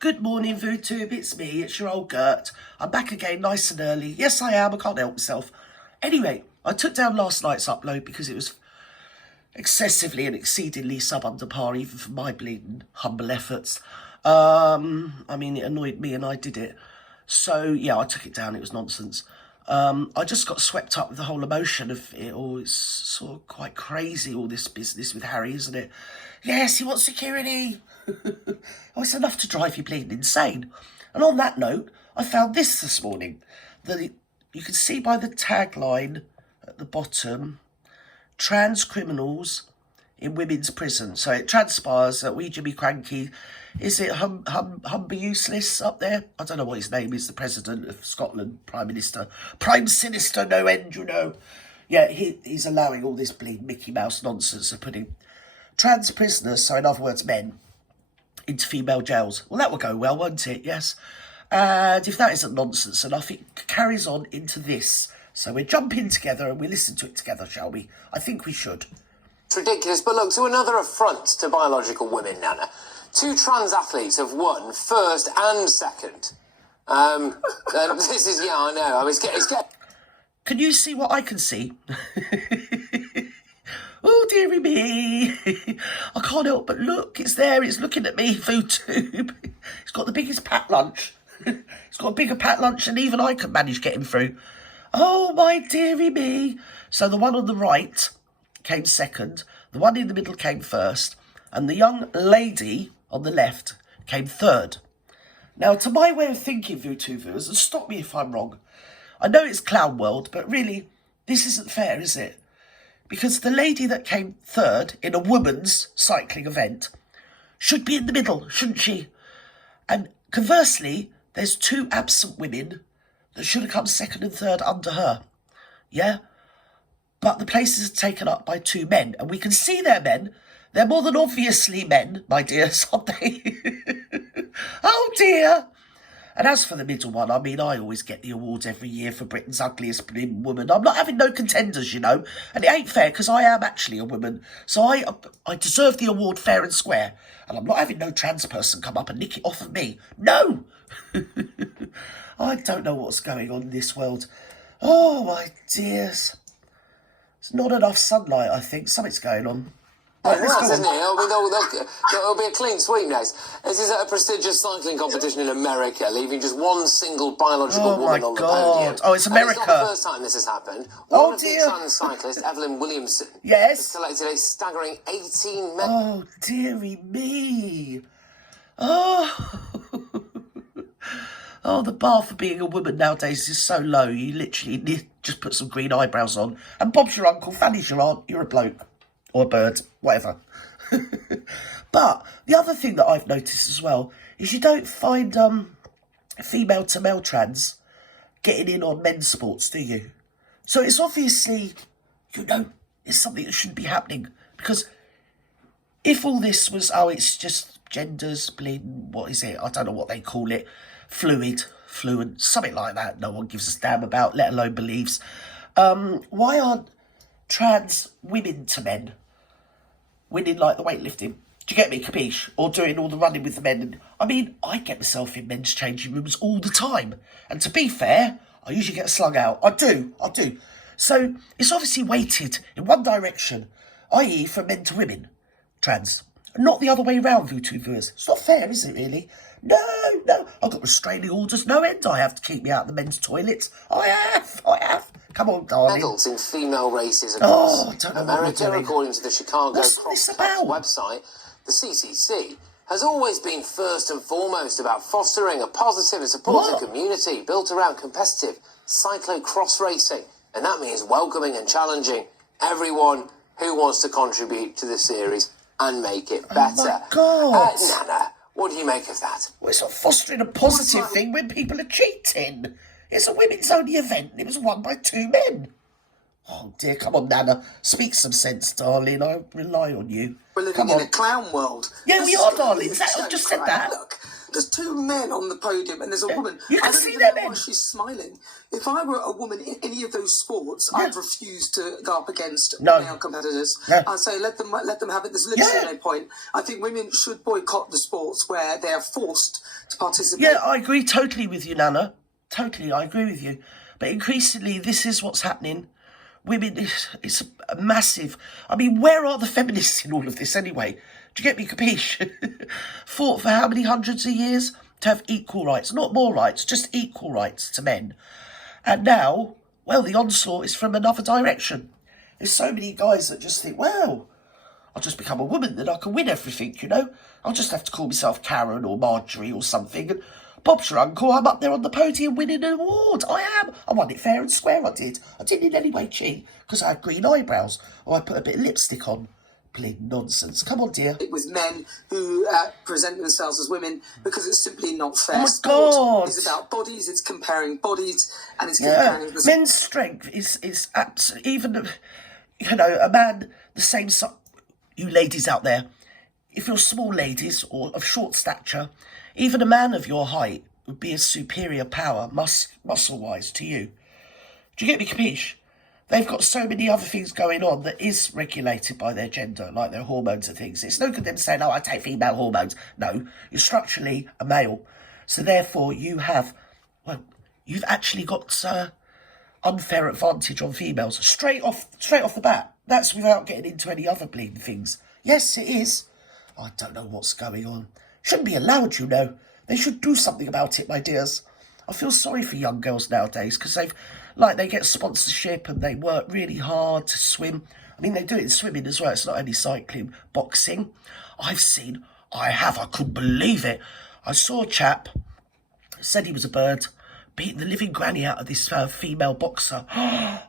Good morning, VooTube. It's me. It's your old Gert. I'm back again, nice and early. Yes, I am. I can't help myself. Anyway, I took down last night's upload because it was excessively and exceedingly sub-under par, even for my bleeding humble efforts. I mean, it annoyed me and I did it. So, yeah, I took it down. It was nonsense. I just got swept up with the whole emotion of it all. It's sort of quite crazy, all this business with Harry, isn't it? Yes, he wants security. Oh, it's enough to drive you bleeding insane. And on that note, I found this morning. That you can see by the tagline at the bottom, trans criminals in women's prison. So it transpires that we Jimmy Cranky, is it Humber Useless up there? I don't know what his name is, the President of Scotland, Prime Minister. Prime Sinister, no end, you know. Yeah, he's allowing all this bleed Mickey Mouse nonsense of putting trans prisoners, so in other words men, into female jails. Well, that will go well, won't it? Yes. And if that isn't nonsense enough, it carries on into this. So we'll jump in together and we'll listen to it together, shall we? I think we should. It's ridiculous, but look, to another affront to biological women, Nana. 2 trans athletes have won first and second. This is, yeah, I know. It's getting... Can you see what I can see? Oh, dearie me. I can't help but look. It's there. It's looking at me, VooTube. It's got the biggest packed lunch. It's got a bigger packed lunch than even I could manage getting through. Oh, my dearie me. So the one on the right came second. The one in the middle came first. And the young lady on the left came third. Now, to my way of thinking, VooTube viewers, and stop me if I'm wrong, I know it's clown world, but really, this isn't fair, is it? Because the lady that came third in a women's cycling event should be in the middle, shouldn't she? And conversely, there's 2 absent women that should have come second and third under her. Yeah? But the places are taken up by 2 men, and we can see they're men. They're more than obviously men, my dears, aren't they? Oh, dear. And as for the middle one, I mean, I always get the awards every year for Britain's ugliest woman. I'm not having no contenders, you know. And it ain't fair, because I am actually a woman. So I deserve the award fair and square. And I'm not having no trans person come up and nick it off of me. No! I don't know what's going on in this world. Oh, my dears. It's not enough sunlight, I think. Something's going on. Right, isn't it? It'll be a clean sweep next. This is at a prestigious cycling competition in America, leaving just one single biological woman on the podium. Oh, it's America. It's not the first time this has happened. One of the trans cyclists, Evelyn Williamson, has collected a staggering 18 men. Oh, dearie me. Oh. Oh, the bar for being a woman nowadays is so low, you literally need just put some green eyebrows on. And Bob's your uncle, Fanny's your aunt, you're a bloke. Or a bird, whatever. But the other thing that I've noticed as well is you don't find female to male trans getting in on men's sports, do you? So it's obviously, you know, it's something that shouldn't be happening. Because if all this was, oh, it's just genders, bleeding, what is it? I don't know what they call it. Fluent, something like that. No one gives a damn about, let alone believes. Why aren't trans women to men winning like the weightlifting? Do you get me, capiche? Or doing all the running with the men? I mean, I get myself in men's changing rooms all the time. And to be fair, I usually get slung out. I do. So it's obviously weighted in one direction, i.e. from men to women, trans. Not the other way around, VooTube viewers. It's not fair, is it really? No. I've got restraining orders, no end. I have to keep me out of the men's toilets. I have. Come on, darling. Medals in female races across America, according to the Chicago Cross website, the CCC has always been first and foremost about fostering a positive and supportive community built around competitive cyclo-cross racing. And that means welcoming and challenging everyone who wants to contribute to the series and make it better. Oh, my God. Nana, what do you make of that? Well, it's not fostering a positive thing when people are cheating. It's a women's-only event and it was won by 2 men. Oh, dear, come on, Nana. Speak some sense, darling. I rely on you. We're living in a clown world. Yeah, we are, darling. I've just said that. Look, There's two men on the podium and there's a woman. You can I don't see even them know why men. she's smiling. If I were a woman in any of those sports, I'd refuse to go up against male competitors. I'd say let them have it. There's literally no point. I think women should boycott the sports where they are forced to participate. Yeah, I agree totally with you, Nana. Totally, I agree with you. But increasingly, this is what's happening. Women, it's a massive... I mean, where are the feminists in all of this anyway? Do you get me, capiche? Fought for how many hundreds of years to have equal rights? Not more rights, just equal rights to men. And now, well, the onslaught is from another direction. There's so many guys that just think, well, I'll just become a woman, then I can win everything, you know? I'll just have to call myself Karen or Marjorie or something, and Bob's your uncle, I'm up there on the podium winning an award. I am. I won it fair and square, I did. I didn't in any way cheat, because I had green eyebrows, or I put a bit of lipstick on. Bleeding nonsense. Come on, dear. With men who present themselves as women, because it's simply not fair. Oh my God. It's about bodies, it's comparing bodies, and it's comparing... Men's strength is absolutely... Even, you know, a man the same size... You ladies out there, if you're small ladies or of short stature, even a man of your height would be a superior power, muscle-wise, to you. Do you get me, capiche? They've got so many other things going on that is regulated by their gender, like their hormones and things. It's no good them saying, oh, I take female hormones. No, you're structurally a male. So therefore you have, well, you've actually got unfair advantage on females. Straight off the bat. That's without getting into any other bleeding things. Yes, it is. I don't know what's going on. Shouldn't be allowed, you know. They should do something about it, my dears. I feel sorry for young girls nowadays because they get sponsorship and they work really hard to swim. I mean, they do it in swimming as well. It's not only cycling, boxing. I couldn't believe it. I saw a chap, said he was a bird, beating the living granny out of this female boxer.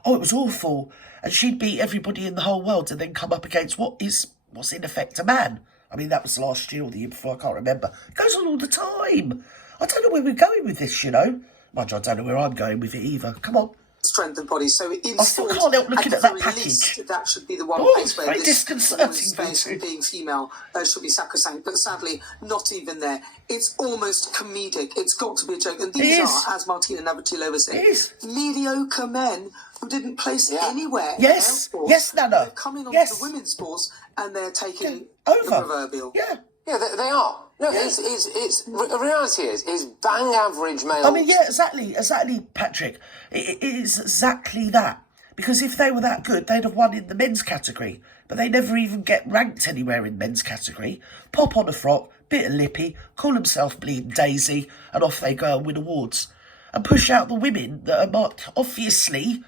Oh, it was awful. And she'd beat everybody in the whole world and then come up against what's in effect a man. I mean, that was last year or the year before, I can't remember. It goes on all the time. I don't know where we're going with this, you know. Mind you, I don't know where I'm going with it either. Come on. Strength and body. So I still can't help looking at that package. Least, that should be the one place where very this disconcerting space of being female should be sacrosanct. But sadly, not even there. It's almost comedic. It's got to be a joke. And these are, as Martina Navratilova said, mediocre men who didn't place anywhere. Yes, yes, Nana. They're coming on to the women's sports and they're taking over the proverbial. Yeah. Yeah, they are. No, the reality is bang average male. I mean, yeah, exactly, Patrick. It is exactly that. Because if they were that good, they'd have won in the men's category. But they never even get ranked anywhere in men's category. Pop on a frock, bit of lippy, call themselves bleeding Daisy, and off they go and win awards. And push out the women that are not obviously,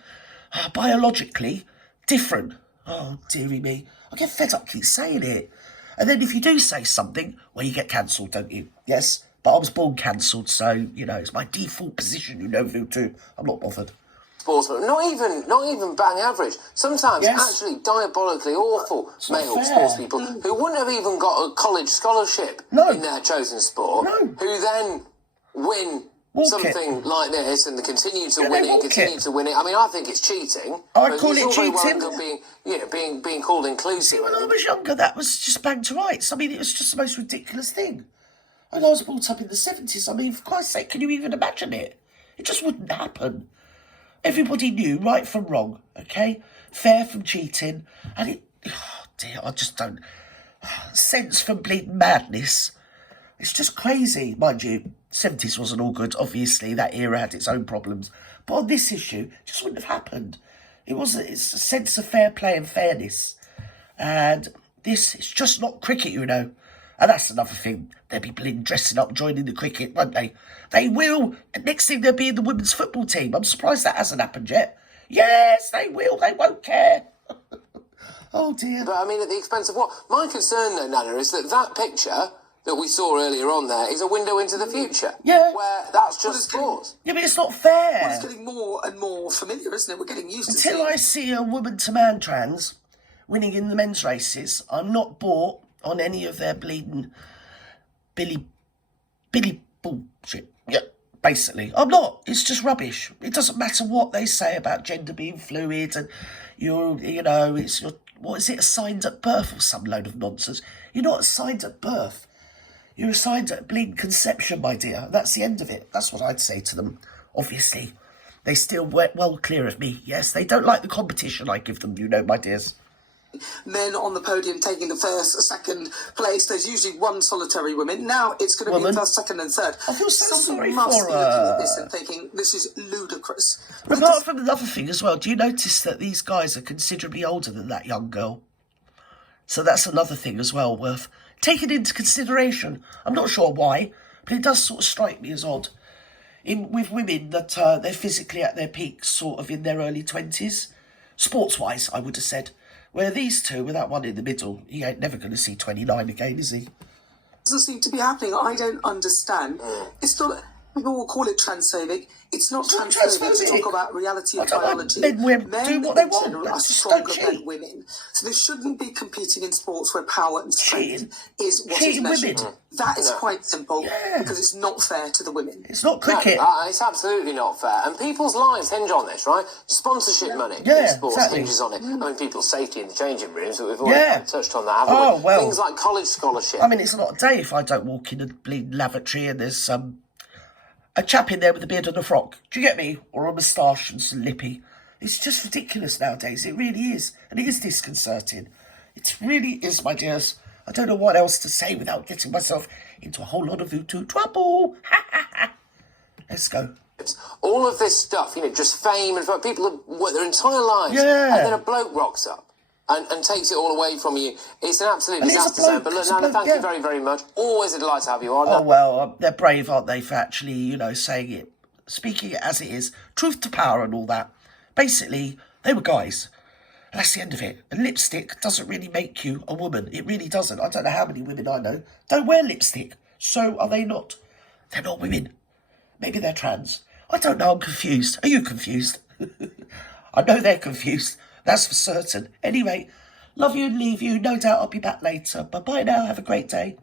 biologically, different. Oh, dearie me. I get fed up keep saying it. And then if you do say something, well, you get cancelled, don't you? Yes, but I was born cancelled, so, you know, it's my default position, you know, Vutu. I'm not bothered. Sportsmen, not even bang average. Sometimes actually diabolically awful male sportspeople who wouldn't have even got a college scholarship in their chosen sport, who then win something like this and they continue to win it and continue to win it. I mean, I think it's cheating. I call it cheating. Being called inclusive. See, when I was younger, that was just bang to rights. I mean, it was just the most ridiculous thing. And I was brought up in the 70s. I mean, for Christ's sake, can you even imagine it? It just wouldn't happen. Everybody knew right from wrong, okay? Fair from cheating. And it... Oh, dear, I just don't... Sense from bleeding madness. It's just crazy. Mind you, 70s wasn't all good. Obviously, that era had its own problems. But on this issue, it just wouldn't have happened. It's a sense of fair play and fairness. And it's just not cricket, you know. And that's another thing. They'll be dressing up, joining the cricket, won't they? They will. And next thing, they'll be in the women's football team. I'm surprised that hasn't happened yet. Yes, they will. They won't care. Oh, dear. But, I mean, at the expense of what? My concern, though, Nana, is that picture that we saw earlier on there is a window into the future. Yeah. Where that's just sport. Yeah, but it's not fair. Well, it's getting more and more familiar, isn't it? We're getting used to it. Until I see a woman-to-man trans winning in the men's races, I'm not bought on any of their bleeding Billy bullshit. Yeah, basically. I'm not. It's just rubbish. It doesn't matter what they say about gender being fluid and what is it, assigned at birth or some load of nonsense. You're not assigned at birth. You're assigned at bleed conception, my dear. That's the end of it. That's what I'd say to them. Obviously, they still well clear of me. Yes, they don't like the competition I give them, you know, my dears. Men on the podium taking the first, second place. There's usually one solitary woman. Now it's going to be first, second, and third. I feel so sorry must for be looking at this and thinking this is ludicrous. But apart from another thing as well, do you notice that these guys are considerably older than that young girl? So that's another thing as well worth taking into consideration. I'm not sure why, but it does sort of strike me as odd. With women that they're physically at their peak, sort of in their early 20s, sports-wise, I would have said. Where these two, with that one in the middle, he ain't never going to see 29 again, is he? Doesn't seem to be happening. I don't understand. It's not. People will call it transphobic. It's not transphobic to talk about reality of biology. Men do what they want. General are stronger than women. So they shouldn't be competing in sports where power and strength is what is measured. Women. That is quite simple because it's not fair to the women. It's not cricket. No, it's absolutely not fair. And people's lives hinge on this, right? Sponsorship money in sports hinges on it. I mean, people's safety in the changing rooms, but we've already touched on that, haven't we? Well. Things like college scholarship. I mean, it's not a day if I don't walk in a bleeding lavatory and there's a chap in there with a beard and a frock. Do you get me? Or a moustache and some lippy. It's just ridiculous nowadays. It really is. And it is disconcerting. It really is, my dears. I don't know what else to say without getting myself into a whole lot of voodoo trouble. Let's go. All of this stuff, you know, just fame and people have worked their entire lives. And then a bloke rocks up and takes it all away from you. It's an absolute disaster zone. But look, Nana, thank you very, very much. Always a delight to have you on. Oh, well, they're brave, aren't they, for actually, you know, saying it, speaking it as it is. Truth to power and all that. Basically, they were guys. That's the end of it. And lipstick doesn't really make you a woman. It really doesn't. I don't know how many women I know don't wear lipstick. So are they not? They're not women. Maybe they're trans. I don't know. I'm confused. Are you confused? I know they're confused. That's for certain. Anyway, love you and leave you. No doubt I'll be back later. Bye-bye now. Have a great day.